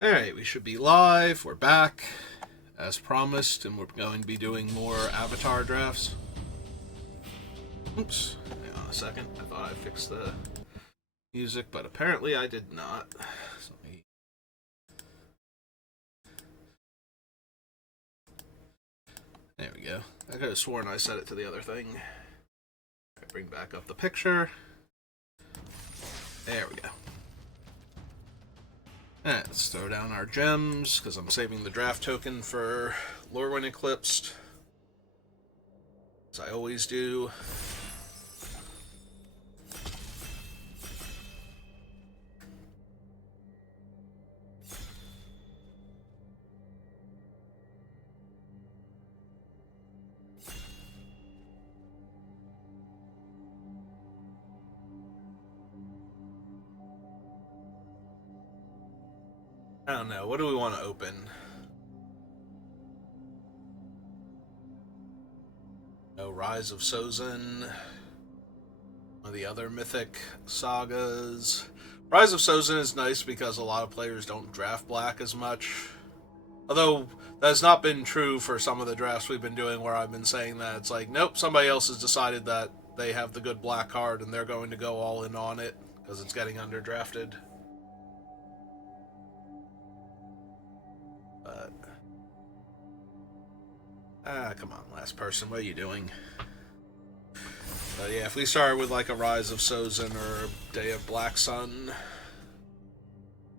Alright, we should be live. We're back, as promised, and we're going to be doing more avatar drafts. Oops, hang on a second. I thought I fixed the music, but apparently I did not. So there we go. I could have sworn I set it to the other thing. Bring back up the picture. There we go. Alright, let's throw down our gems, because I'm saving the draft token for Lorwyn Eclipsed. As I always do. I don't know. What do we want to open? No, Rise of Sozin. One of the other mythic sagas. Rise of Sozin is nice because a lot of players don't draft black as much. Although that has not been true for some of the drafts we've been doing where I've been saying that it's like, nope, somebody else has decided that they have the good black card and they're going to go all in on it because it's getting underdrafted. But come on, last person, what are you doing? But yeah, if we start with like a Rise of Sozin or a Day of Black Sun,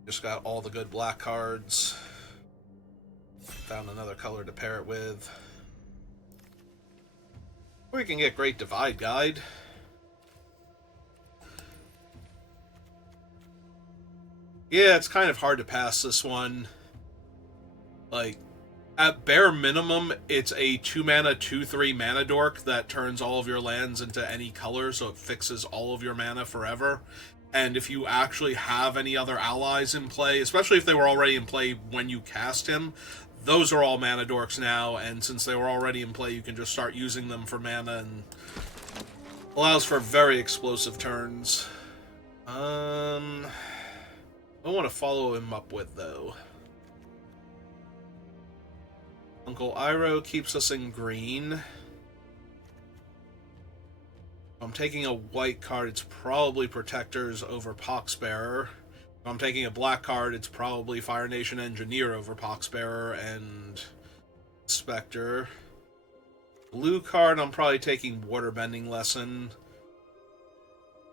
just got all the good black cards. Found another color to pair it with. Or you can get Great Divide Guide. Yeah, it's kind of hard to pass this one. Like, at bare minimum, it's a 2-mana, 2/3 mana dork that turns all of your lands into any color, so it fixes all of your mana forever. And if you actually have any other allies in play, especially if they were already in play when you cast him, those are all mana dorks now, and since they were already in play, you can just start using them for mana, and allows for very explosive turns. I want to follow him up with, though. Uncle Iroh keeps us in green. If I'm taking a white card, it's probably Protectors over Poxbearer. If I'm taking a black card, it's probably Fire Nation Engineer over Poxbearer and Spectre. Blue card, I'm probably taking Waterbending Lesson.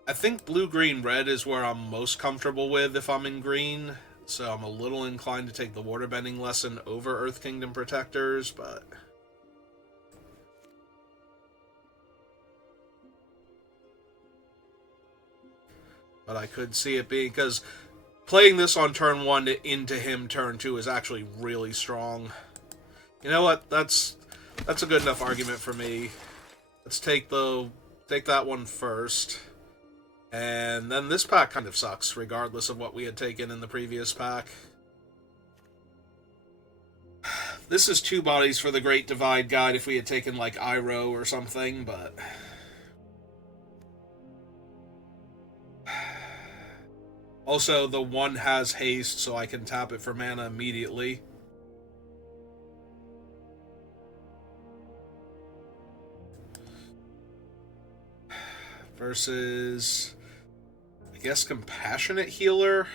I think blue, green, red is where I'm most comfortable with if I'm in green. So I'm a little inclined to take the Waterbending Lesson over Earth Kingdom Protectors, but I could see it being, because playing this on turn 1 into him turn 2 is actually really strong. You know what? That's a good enough argument for me. Let's take that one first. And then this pack kind of sucks, regardless of what we had taken in the previous pack. This is 2 bodies for the Great Divide Guide if we had taken, like, Iroh or something, but also, the one has haste, so I can tap it for mana immediately. Versus, I guess, Compassionate Healer.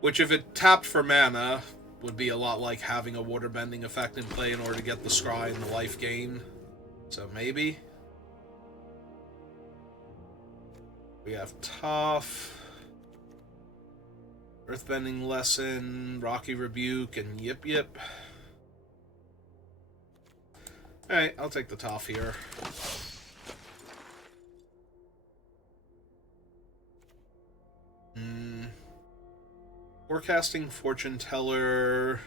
Which, if it tapped for mana, would be a lot like having a waterbending effect in play in order to get the scry and the life gain. So maybe. We have Toph, Earthbending Lesson, Rocky Rebuke, and Yip Yip. Alright, I'll take the Toph here. Forecasting Fortune Teller.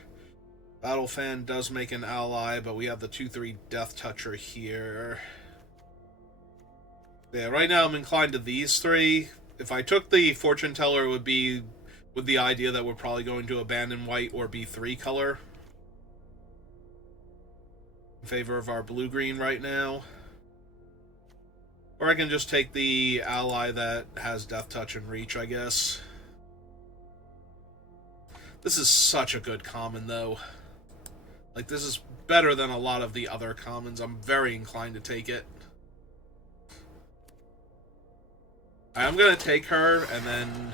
Battle Fan does make an ally, but we have the 2/3 Death Toucher here. Yeah, right now I'm inclined to these 3. If I took the Fortune Teller, it would be with the idea that we're probably going to abandon white or B3 color in favor of our blue-green right now. Or I can just take the ally that has Death Touch and Reach, I guess. This is such a good common, though. Like, this is better than a lot of the other commons. I'm very inclined to take it. I'm gonna take her, and then...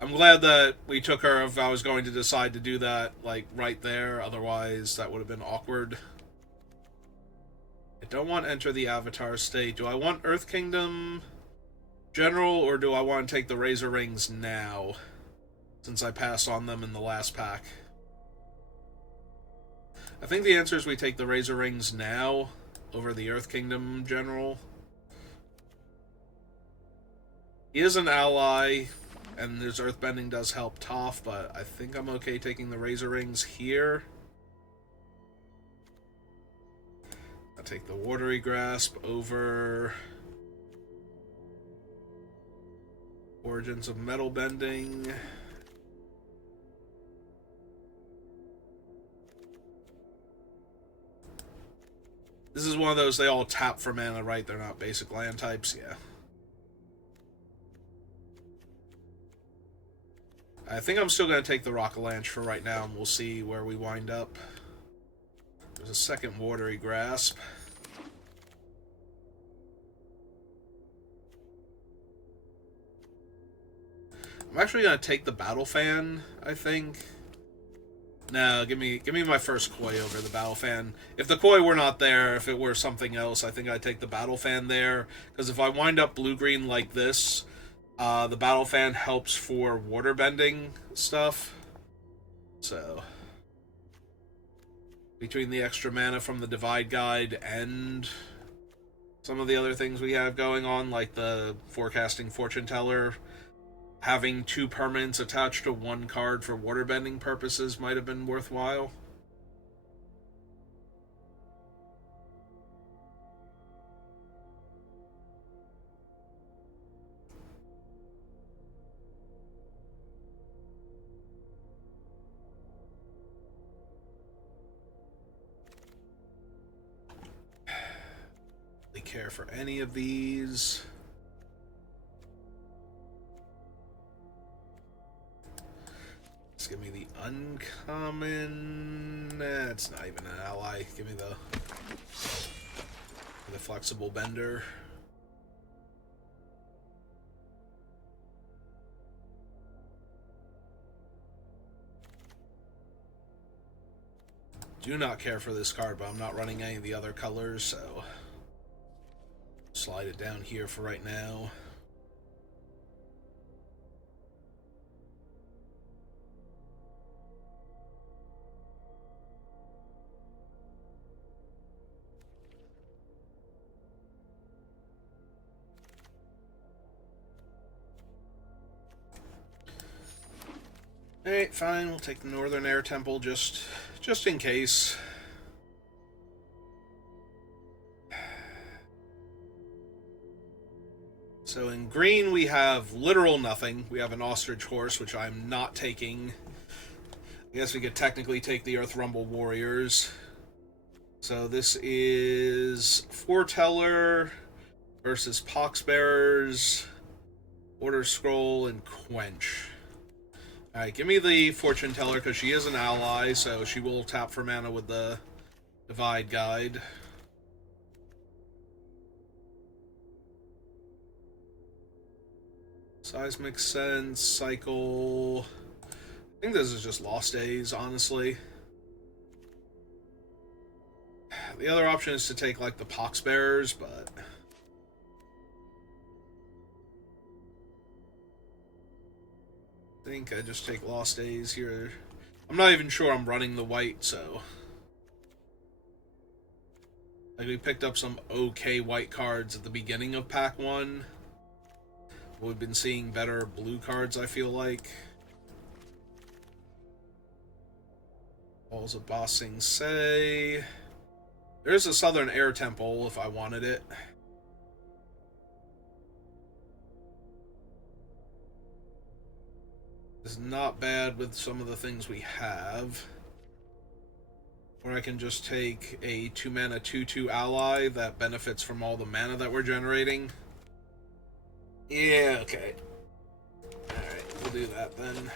I'm glad that we took her if I was going to decide to do that, like, right there. Otherwise, that would have been awkward. I don't want to enter the Avatar state. Do I want Earth Kingdom General, or do I want to take the Razor Rings now? Since I passed on them in the last pack. I think the answer is we take the Razor Rings now over the Earth Kingdom General. He is an ally, and his Earthbending does help Toph, but I think I'm okay taking the Razor Rings here. I'll take the Watery Grasp over Origins of Metal Bending. This is one of those, they all tap for mana, right? They're not basic land types, yeah. I think I'm still going to take the Rock-a-Lanche for right now, and we'll see where we wind up. There's a second Watery Grasp. I'm actually going to take the Battle Fan, I think. No, give me my first Koi over the Battle Fan. If the Koi were not there, if it were something else, I think I'd take the Battle Fan there. Because if I wind up blue-green like this, the Battle Fan helps for waterbending stuff. So, between the extra mana from the Divide Guide and some of the other things we have going on, like the Forecasting Fortune Teller, having 2 permanents attached to 1 card for waterbending purposes might have been worthwhile. Really care for any of these. Let's give me the uncommon. It's not even an ally. Give me the flexible bender. Do not care for this card, but I'm not running any of the other colors, so slide it down here for right now. Alright, fine, we'll take the Northern Air Temple just in case. So in green we have literal nothing. We have an Ostrich Horse, which I'm not taking. I guess we could technically take the Earth Rumble Warriors. So this is Foreteller versus Poxbearers, Order Scroll, and Quench. Alright, give me the Fortune Teller, because she is an ally, so she will tap for mana with the Divide Guide. Seismic Sense, Cycle... I think this is just Lost Days, honestly. The other option is to take, like, the Poxbearers, but... I think I just take Lost Days here. I'm not even sure I'm running the white, so... Like, we picked up some okay white cards at the beginning of Pack 1. We've been seeing better blue cards, I feel like. Balls of Ba Sing Se. There's a Southern Air Temple if I wanted it. It's not bad with some of the things we have. Or I can just take a 2-mana 2/2 ally that benefits from all the mana that we're generating. Yeah, okay. Alright, we'll do that then.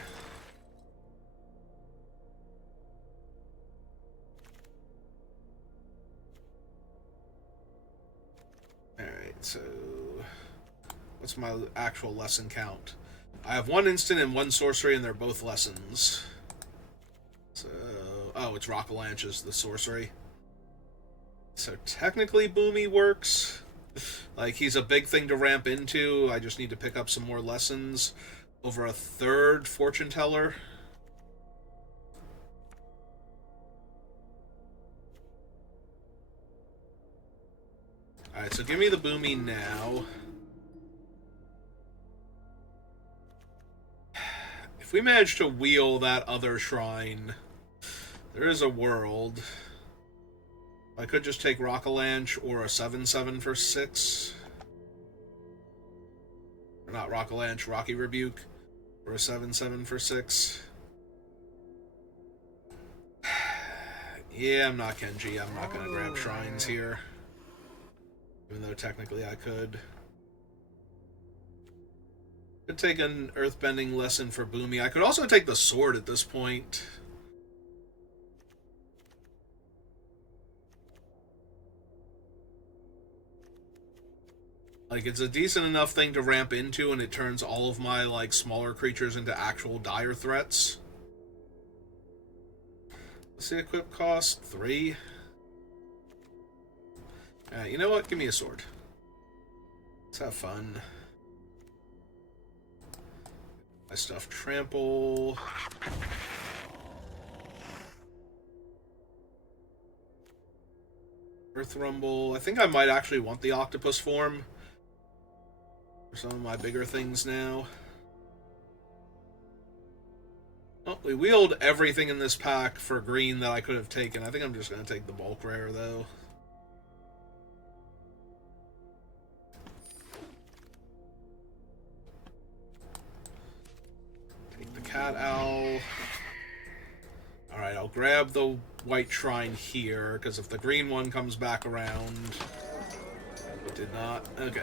Alright, so what's my actual lesson count? I have 1 instant and 1 sorcery, and they're both lessons. So, oh, it's Rockavalanche is the sorcery. So technically Boomy works. Like, he's a big thing to ramp into. I just need to pick up some more lessons over a 3rd Fortune Teller. Alright, so give me the Boomy now. If we manage to wheel that other shrine, there is a world. I could just take Rockavalanche or a 7/7 for 6. Or not Rockavalanche, Rocky Rebuke. Or a 7/7 for 6. Yeah, I'm not Kenji. I'm not going to grab shrines here. Even though technically I could. Could take an earthbending lesson for Boomy. I could also take the sword at this point. Like, it's a decent enough thing to ramp into, and it turns all of my, like, smaller creatures into actual dire threats. What's the equip cost? 3? You know what? Give me a sword. Let's have fun. My stuff trample. Earth Rumble. I think I might actually want the octopus form for some of my bigger things now. Well, we wheeled everything in this pack for green that I could have taken. I think I'm just going to take the bulk rare, though. Take the cat owl. Alright, I'll grab the white shrine here, because if the green one comes back around... It did not. Okay.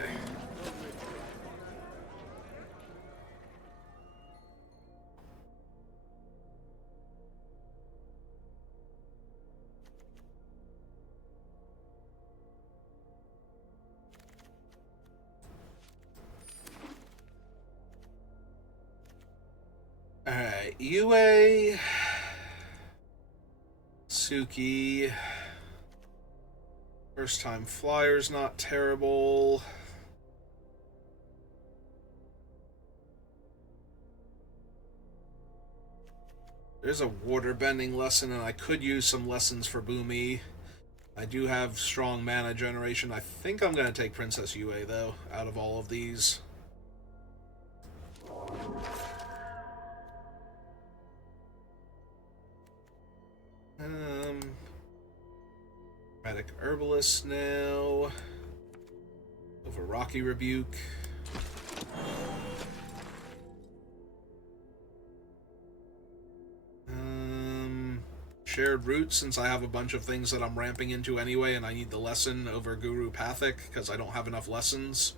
Alright, Yue, Suki, first time flyer's not terrible. There's a water bending lesson, and I could use some lessons for Boomy. I do have strong mana generation. I think I'm going to take Princess Yue, though, out of all of these. Medic Herbalist now. Over Rocky Rebuke. Shared Root, since I have a bunch of things that I'm ramping into anyway, and I need the lesson over Guru Pathic, because I don't have enough lessons.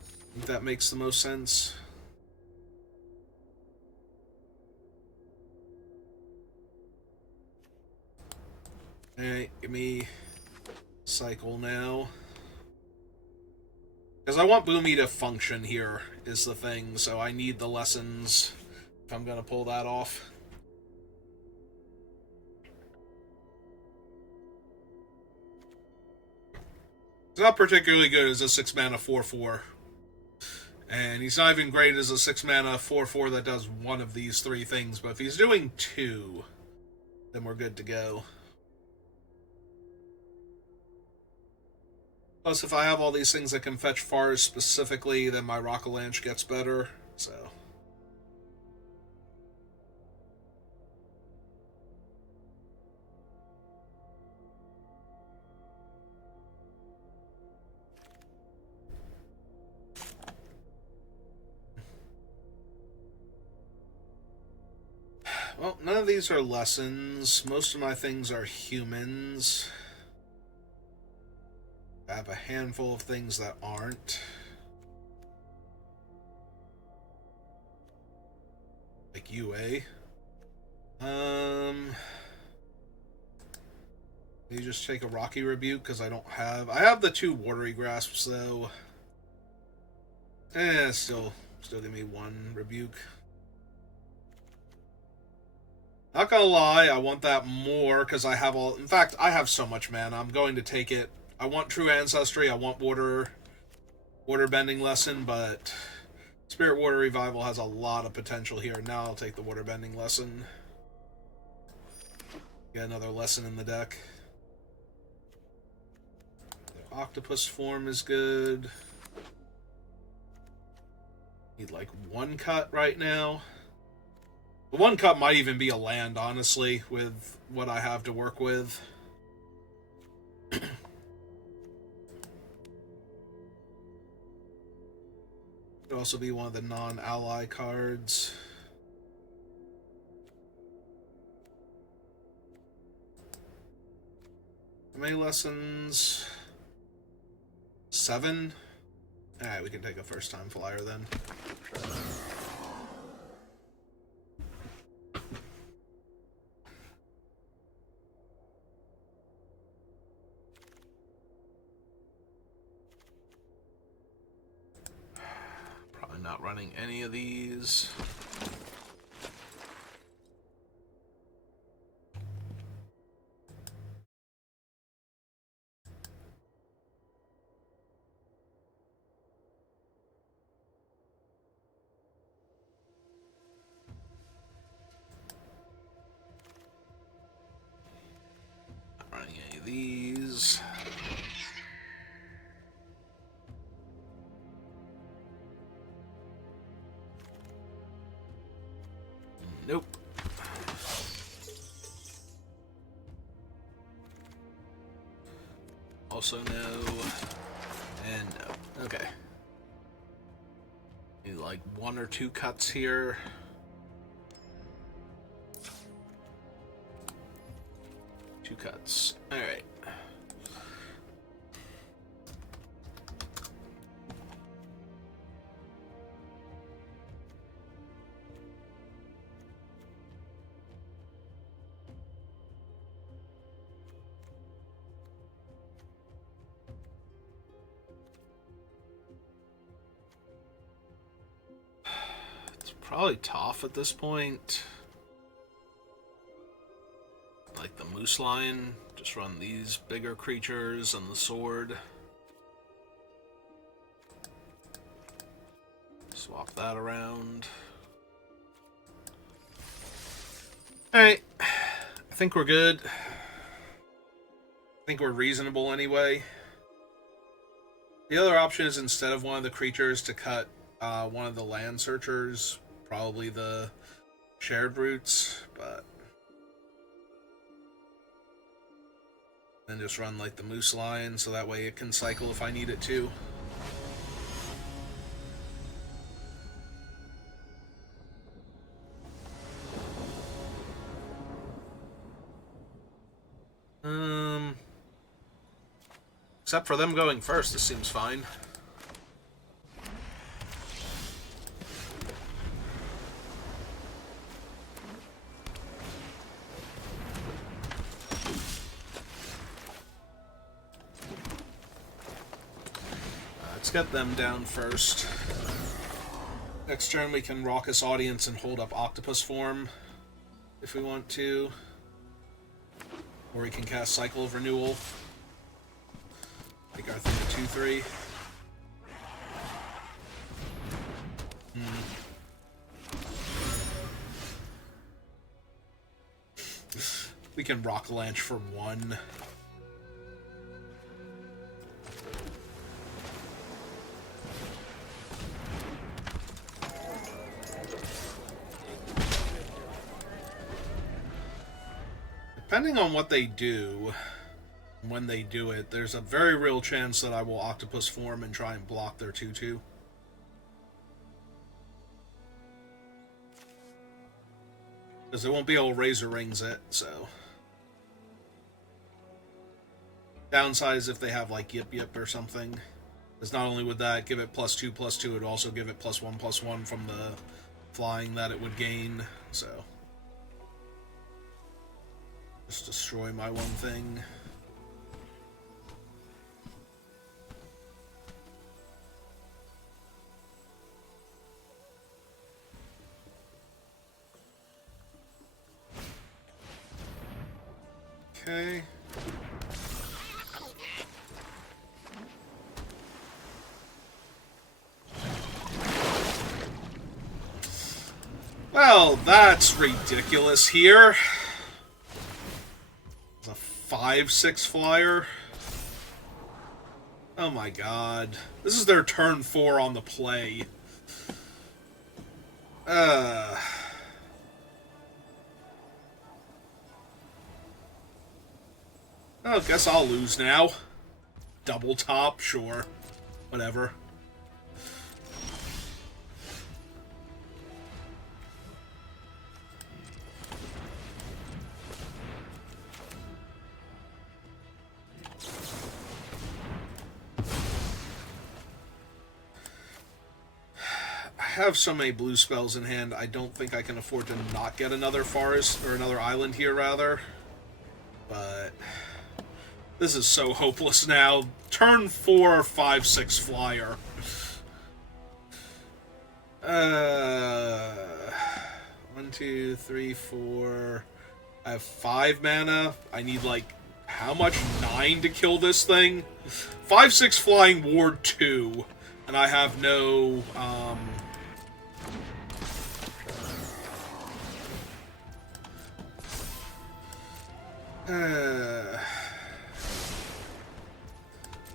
I think that makes the most sense. Alright, give me Cycle now. Because I want Boomy to function here, is the thing, so I need the lessons if I'm going to pull that off. He's not particularly good as a 6-mana 4/4. And he's not even great as a 6-mana 4/4 that does one of these 3 things, but if he's doing 2, then we're good to go. Plus, if I have all these things that can fetch Forest specifically, then my Rockavalanche gets better, so... Well, none of these are lessons. Most of my things are humans. I have a handful of things that aren't. Like UA. You just take a Rocky Rebuke because I have the 2 Watery Grasps though. Still give me 1 Rebuke. Not gonna lie, I want that more because I have in fact, I have so much mana. I'm going to take it. I want True Ancestry. I want Water Bending Lesson, but Spirit Water Revival has a lot of potential here. Now I'll take the Water Bending Lesson. Get another lesson in the deck. The Octopus form is good. Need like 1 cut right now. The 1 cut might even be a land, honestly, with what I have to work with. Could also be one of the non-ally cards. How many lessons? 7? Alright, we can take a first-time flyer then. Probably not running any of these. These. Nope. Also no. And no. Okay. Need like 1 or 2 cuts here. Two cuts. Alright. It's probably Toph at this point. Like the Moose Lion, just run these bigger creatures and the sword. Swap that around. Alright, I think we're good. I think we're reasonable anyway. The other option is instead of one of the creatures to cut one of the land searchers, probably the shared roots, but then just run like the Moose Lion so that way it can cycle if I need it to. Except for them going first, this seems fine. Let's get them down first. Next turn we can Raucous Audience and hold up Octopus form if we want to. Or we can cast Cycle of Renewal. Take our thing to 2/3. We can Rock Lanch for 1. Depending on what they do, when they do it, there's a very real chance that I will Octopus form and try and block their 2/2. Because they won't be able to Razor Rings it, so. Downside is if they have like Yip Yip or something. Because not only would that give it +2/+2, it would also give it +1/+1 from the flying that it would gain, so just destroy my one thing. Okay. Well, that's ridiculous here. It's a 5/6 flyer. Oh my god. This is their turn 4 on the play. Oh, guess I'll lose now. Double top, sure. Whatever. I have so many blue spells in hand, I don't think I can afford to not get another forest, or another island here, rather. But this is so hopeless now. Turn 4, 5/6 flyer. 1, 2, 3, 4. I have 5 mana. I need, like, how much? 9 to kill this thing? 5/6 flying ward 2. And I have no,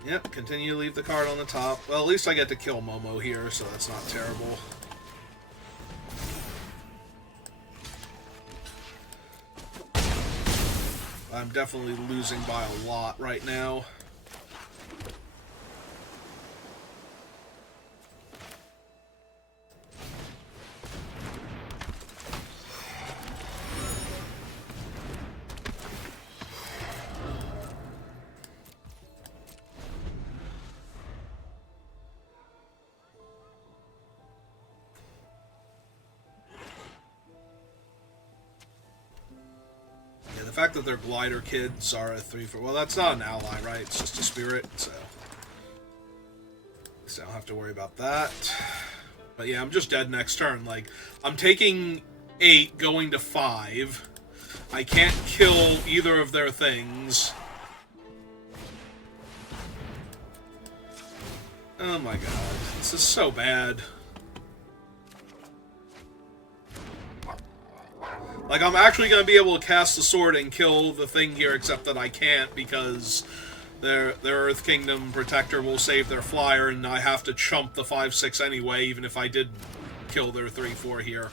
Yep, continue to leave the card on the top. Well, at least I get to kill Momo here, so that's not terrible. I'm definitely losing by a lot right now. The fact that their glider kids are a 3/4. Well, that's not an ally, right? It's just a spirit, so I don't have to worry about that. But yeah, I'm just dead next turn. Like, I'm taking 8, going to 5. I can't kill either of their things. Oh my god, this is so bad. Like, I'm actually going to be able to cast the sword and kill the thing here, except that I can't because their Earth Kingdom Protector will save their flyer, and I have to chump the 5/6 anyway, even if I did kill their 3/4 here.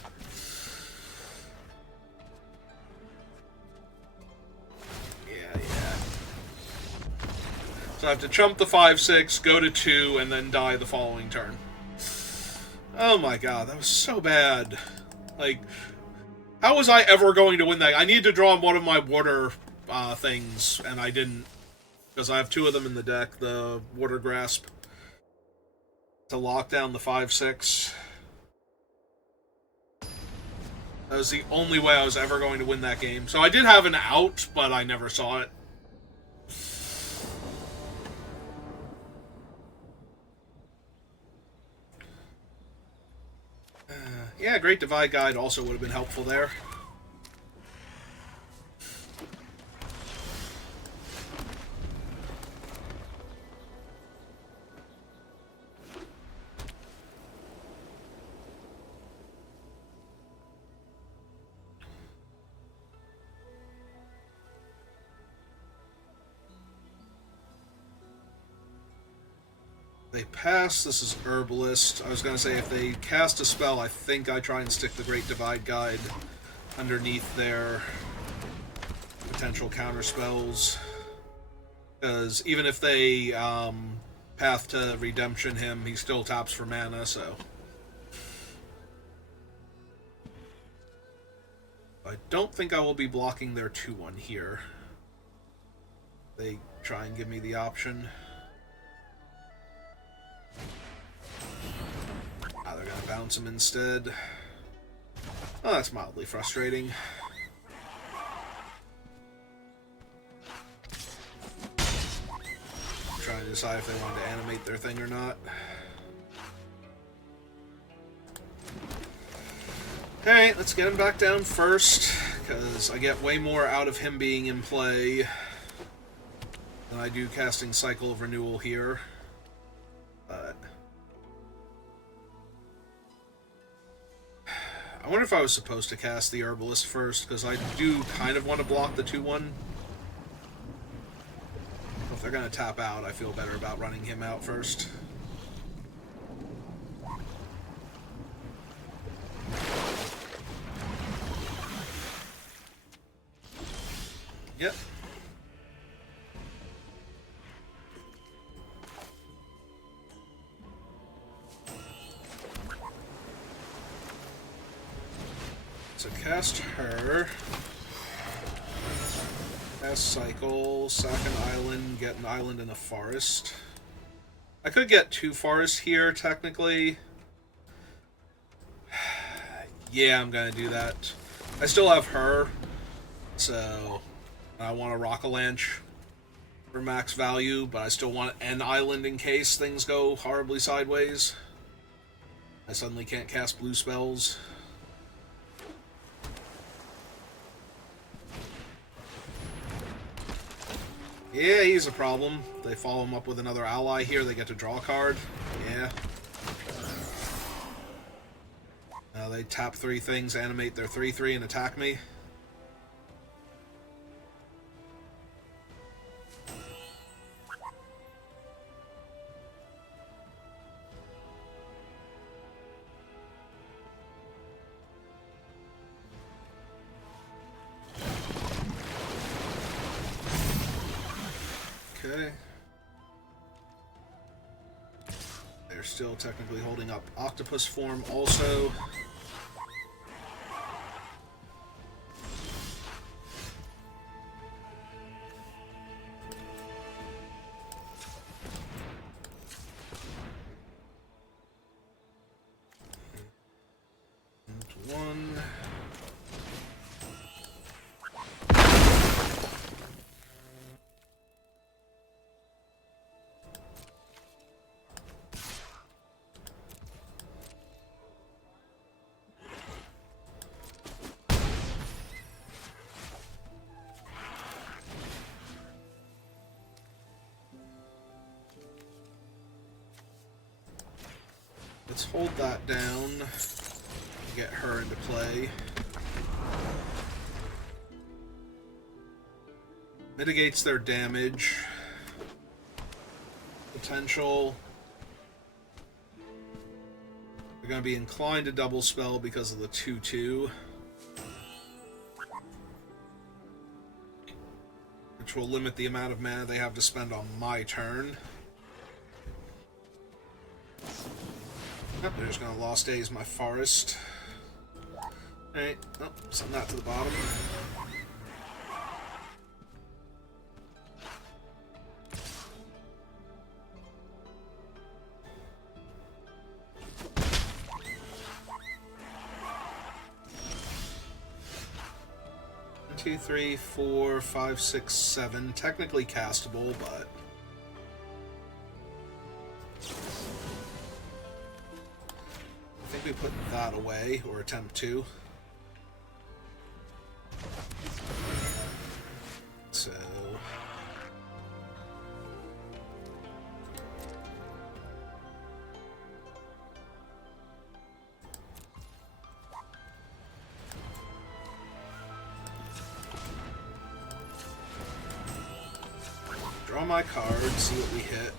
Yeah. So I have to chump the 5/6, go to 2, and then die the following turn. Oh my god, that was so bad. Like, how was I ever going to win that? I needed to draw on one of my water things, and I didn't. Because I have 2 of them in the deck, the Water Grasp, to lock down the 5/6. That was the only way I was ever going to win that game. So I did have an out, but I never saw it. Yeah, Great Divide Guide also would have been helpful there. They pass. This is Herbalist. I was going to say, if they cast a spell, I think I try and stick the Great Divide Guide underneath their potential counter spells. Because even if they Path to Redemption him, he still taps for mana, so... I don't think I will be blocking their 2/1 here. They try and give me the option. They're going to bounce him instead. Oh, that's mildly frustrating. I'm trying to decide if they want to animate their thing or not. Alright, let's get him back down first, because I get way more out of him being in play than I do casting Cycle of Renewal here. But I wonder if I was supposed to cast the Herbalist first, because I do kind of want to block the 2-1. If they're going to tap out, I feel better about running him out first. Yep. So cast her. Cast Cycle, sack an island, get an island in a forest. I could get 2 forests here, technically. Yeah, I'm gonna do that. I still have her, so I want a Rock-a-Lanch for max value, but I still want an island in case things go horribly sideways. I suddenly can't cast blue spells. Yeah, he's a problem. They follow him up with another ally here, they get to draw a card. Yeah. They tap 3 things, animate their 3/3, and attack me. Okay. They're still technically holding up octopus form also. And 1. Let's hold that down, get her into play. Mitigates their damage. Potential. They're going to be inclined to double spell because of the 2/2. Which will limit the amount of mana they have to spend on my turn. Yep, they're just going to Lost Days my forest. Alright, oh, send that to the bottom. One, 2, 3, 4, 5, 6, 7. Technically castable, but I think we put that away, or attempt to. So draw my card, see what we hit.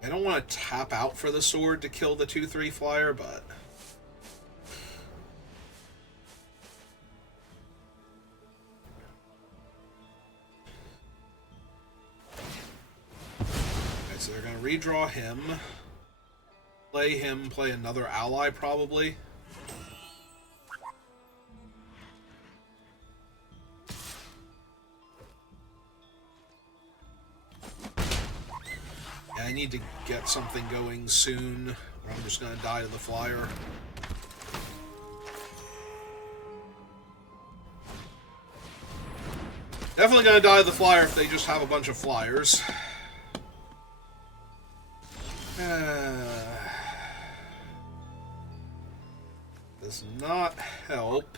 I don't want to tap out for the sword to kill the 2/3 flyer, but okay, so they're going to redraw him, play another ally probably. need to get something going soon, or I'm just going to die to the flyer. Definitely going to die to the flyer if they just have a bunch of flyers. Does not help.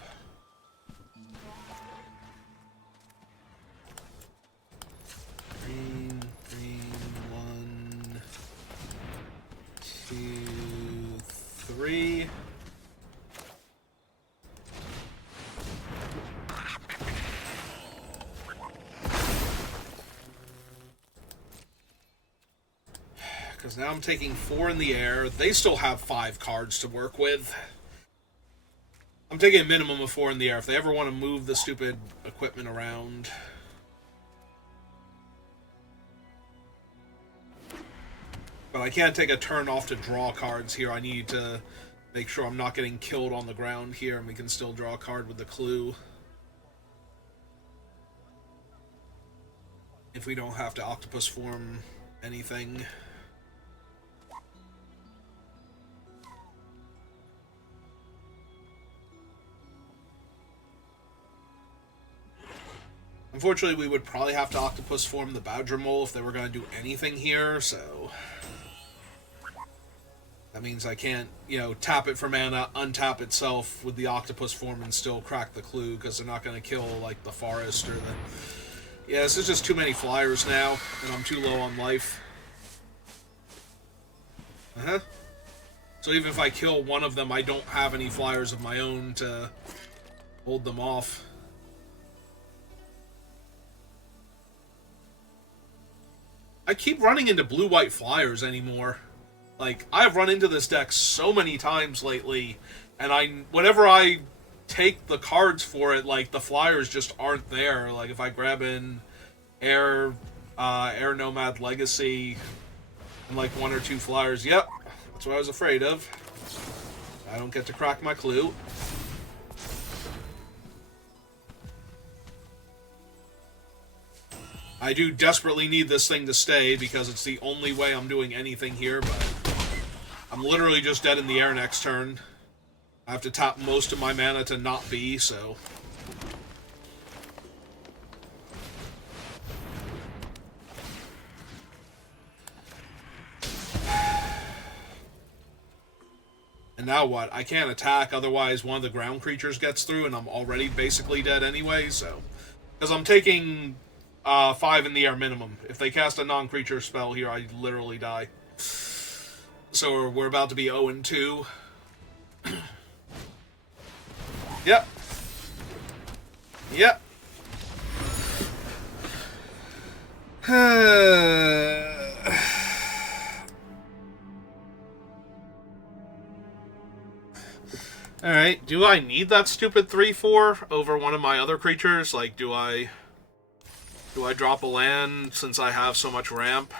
Green, 1, 2, 3. Because now I'm taking 4 in the air. They still have 5 cards to work with. I'm taking a minimum of 4 in the air if they ever want to move the stupid equipment around. But I can't take a turn off to draw cards here. I need to make sure I'm not getting killed on the ground here, and we can still draw a card with the clue. If we don't have to octopus form anything. Unfortunately, we would probably have to octopus form the Badger Mole if they were going to do anything here, so... That means I can't, tap it for mana, untap itself with the octopus form and still crack the clue, because they're not going to kill, like, the forest or the... Yeah, this is just too many flyers now, and I'm too low on life. So even if I kill one of them, I don't have any flyers of my own to hold them off. I keep running into blue-white flyers anymore. Like, I've run into this deck so many times lately, and whenever I take the cards for it, like, the flyers just aren't there. Like, if I grab in Air Nomad Legacy and, like, 1 or 2 flyers, yep, that's what I was afraid of. I don't get to crack my clue. I do desperately need this thing to stay because it's the only way I'm doing anything here, but I'm literally just dead in the air next turn. I have to tap most of my mana to not be, so... And now what? I can't attack, otherwise one of the ground creatures gets through and I'm already basically dead anyway, so... Because I'm taking 5 in the air minimum. If they cast a non-creature spell here, I literally die. So we're about to be 0-2. Yep. Yep. Alright, do I need that stupid 3/4 over one of my other creatures? Like, do I drop a land since I have so much ramp?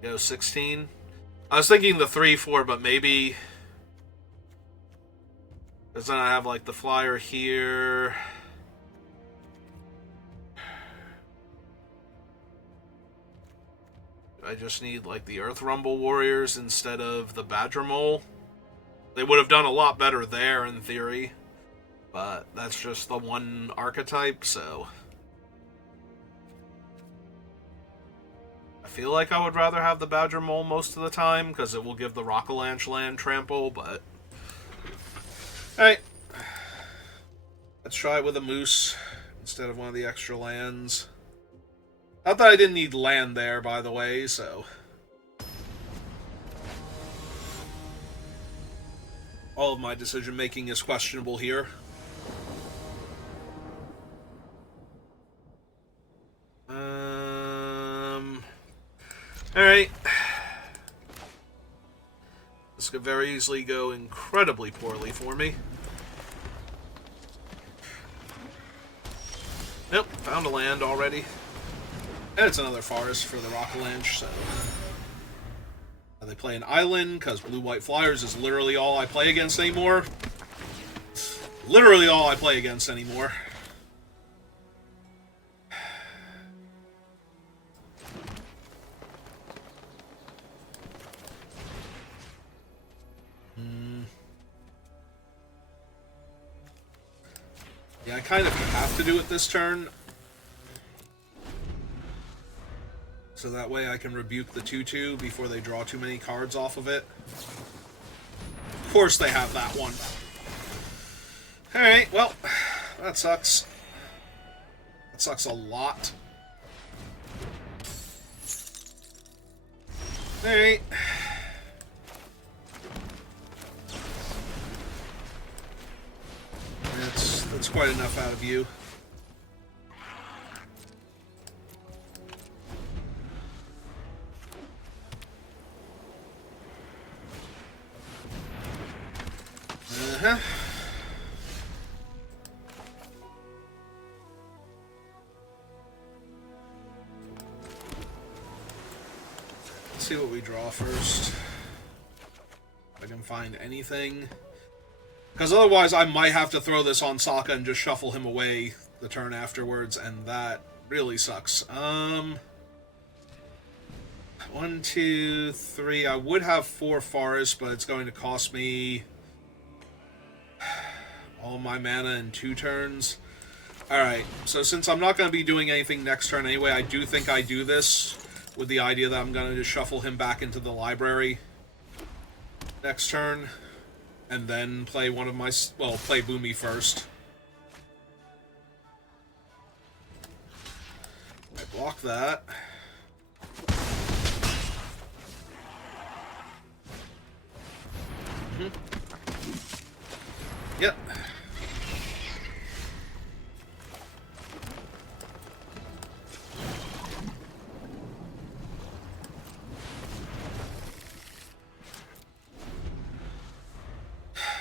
Go 16. I was thinking the 3/4, but maybe... Because then I have, like, the flyer here. I just need, like, the Earth Rumble Warriors instead of the Badger Mole. They would have done a lot better there, in theory. But that's just the one archetype, so... I feel like I would rather have the Badger Mole most of the time, because it will give the Rockalanche land trample, but... Alright. Let's try it with a Moose instead of one of the extra lands. Not that I didn't need land there, by the way, so... All of my decision-making is questionable here. Alright. This could very easily go incredibly poorly for me. Nope, found a land already. And it's another forest for the Rockalanche, so... They play an island, because blue-white flyers is literally all I play against anymore. Literally all I play against anymore. Yeah, I kind of have to do it this turn. So that way I can rebuke the 2/2 before they draw too many cards off of it. Of course they have that one. Alright, well, that sucks. That sucks a lot. Alright. That's quite enough out of you. Uh-huh. Let's see what we draw first. If I can find anything. Because otherwise I might have to throw this on Sokka and just shuffle him away the turn afterwards, and that really sucks. 1, 2, 3. I would have 4 forests, but it's going to cost me all my mana in 2 turns. Alright, so since I'm not going to be doing anything next turn anyway, I do think I do this with the idea that I'm going to just shuffle him back into the library next turn. And then play one of my... Well, play Boomy first. I block that. Yep.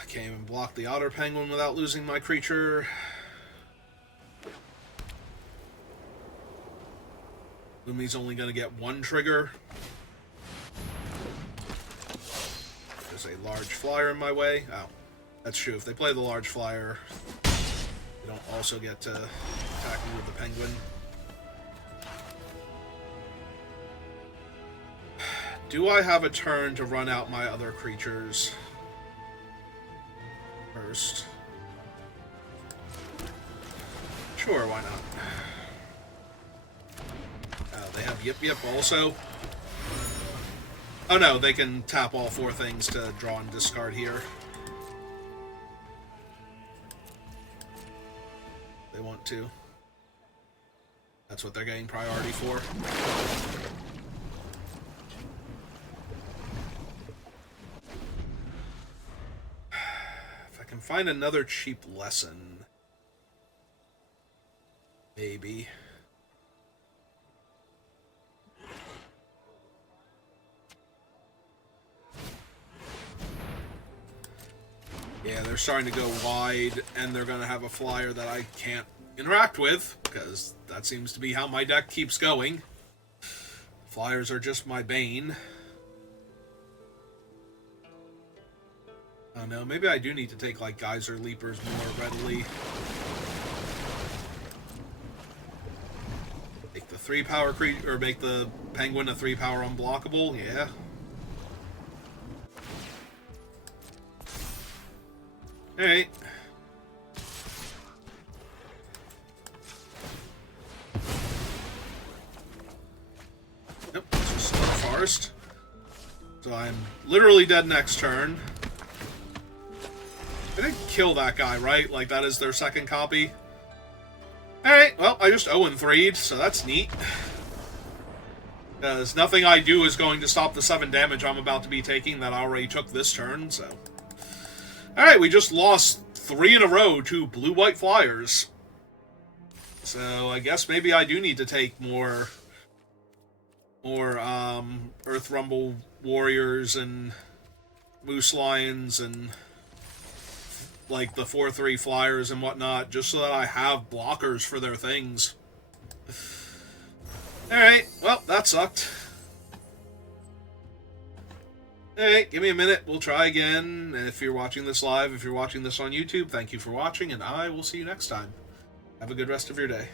Can't even block the Otter Penguin without losing my creature. Lumi's only going to get 1 trigger. There's a large flyer in my way. Oh, that's true. If they play the large flyer, they don't also get to attack me with the penguin. Do I have a turn to run out my other creatures first? Sure, why not? They have Yip Yip also. Oh no, they can tap all 4 things to draw and discard here. They want to. That's what they're getting priority for. If I can find another cheap lesson. Maybe. Yeah, they're starting to go wide, and they're going to have a flyer that I can't interact with, because that seems to be how my deck keeps going. Flyers are just my bane. Oh no, maybe I do need to take, like, Geyser Leapers more readily. Make the 3-power creature, or make the penguin a 3-power unblockable, yeah. Alright. Nope, it's just a forest. So I'm literally dead next turn. I didn't kill that guy, right? Like, that is their second copy. Alright, well, I just 0-3'd, so that's neat. Because nothing I do is going to stop the 7 damage I'm about to be taking that I already took this turn, so... Alright, we just lost 3 in a row to blue-white flyers. So I guess maybe I do need to take more Earth Rumble Warriors and Moose Lions and like the 4/3 flyers and whatnot, just so that I have blockers for their things. Alright, well, that sucked. Hey, give me a minute. We'll try again. And if you're watching this live, if you're watching this on YouTube, thank you for watching, and I will see you next time. Have a good rest of your day.